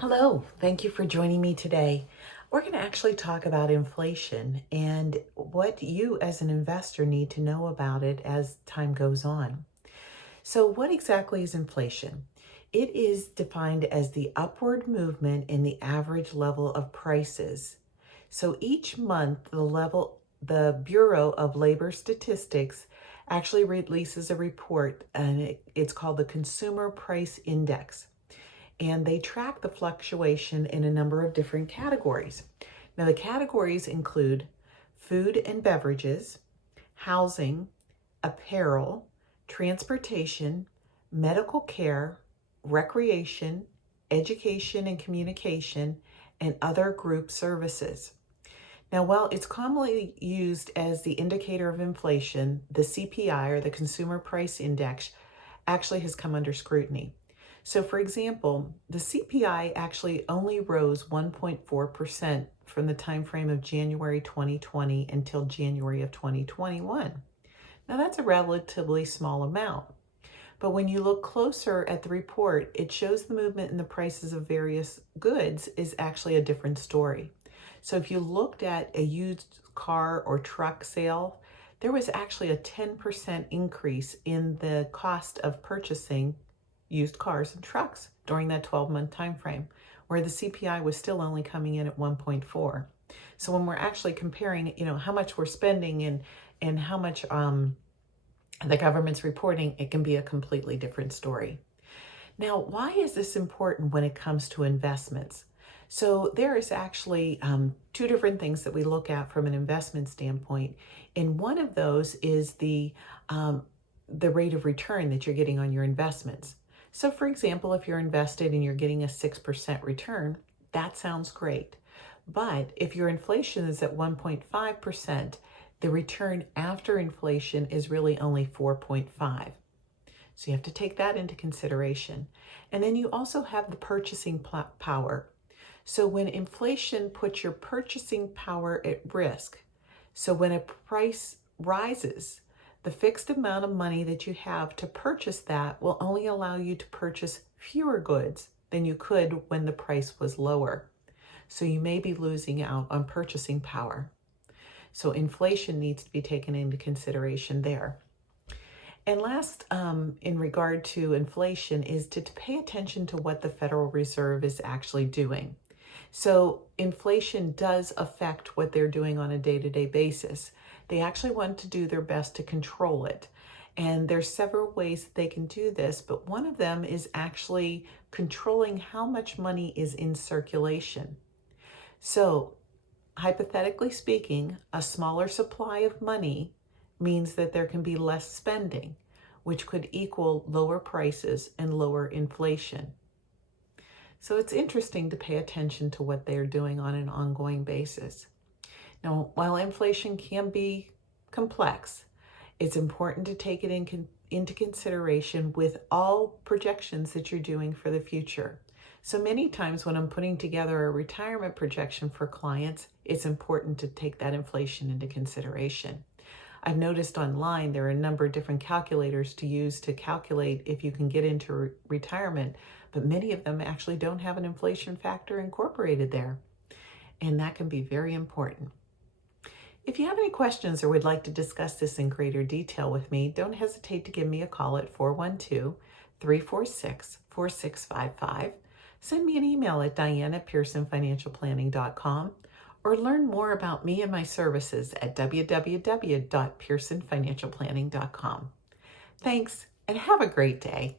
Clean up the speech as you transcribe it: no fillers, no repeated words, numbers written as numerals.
Hello, thank you for joining me today. We're going to actually talk about inflation and what you as an investor need to know about it as time goes on. So, what exactly is inflation? It is defined as the upward movement in the average level of prices. So, each month, the Bureau of Labor Statistics actually releases a report, and it's called the Consumer Price Index, and they track the fluctuation in a number of different categories. Now, the categories include food and beverages, housing, apparel, transportation, medical care, recreation, education and communication, and other group services. Now, while it's commonly used as the indicator of inflation, the CPI, or the Consumer Price Index, actually has come under scrutiny. So, for example, the CPI actually only rose 1.4% from the time frame of January 2020 until January of 2021. Now, that's a relatively small amount. But when you look closer at the report, it shows the movement in the prices of various goods is actually a different story. So if you looked at a used car or truck sale, there was actually a 10% increase in the cost of purchasing used cars and trucks during that 12-month time frame, where the CPI was still only coming in at 1.4. So when we're actually comparing, how much we're spending and how much the government's reporting, it can be a completely different story. Now, why is this important when it comes to investments? So there is actually two different things that we look at from an investment standpoint, and one of those is the rate of return that you're getting on your investments. So, for example, if you're invested and you're getting a 6% return, that sounds great. But if your inflation is at 1.5%, the return after inflation is really only 4.5. So you have to take that into consideration. And then you also have the purchasing power. So when inflation puts your purchasing power at risk, so when a price rises, the fixed amount of money that you have to purchase that will only allow you to purchase fewer goods than you could when the price was lower. So you may be losing out on purchasing power. So inflation needs to be taken into consideration there. And last, in regard to inflation, is to pay attention to what the Federal Reserve is actually doing. So inflation does affect what they're doing on a day-to-day basis. They actually want to do their best to control it. And there's several ways that they can do this, but one of them is actually controlling how much money is in circulation. So hypothetically speaking, a smaller supply of money means that there can be less spending, which could equal lower prices and lower inflation. So it's interesting to pay attention to what they're doing on an ongoing basis. Now, while inflation can be complex, it's important to take it into consideration with all projections that you're doing for the future. So many times when I'm putting together a retirement projection for clients, it's important to take that inflation into consideration. I've noticed online there are a number of different calculators to use to calculate if you can get into retirement, but many of them actually don't have an inflation factor incorporated there. And that can be very important. If you have any questions or would like to discuss this in greater detail with me, don't hesitate to give me a call at 412-346-4655. Send me an email at diane@pearsonfinancialplanning.com or learn more about me and my services at www.pearsonfinancialplanning.com. Thanks, and have a great day.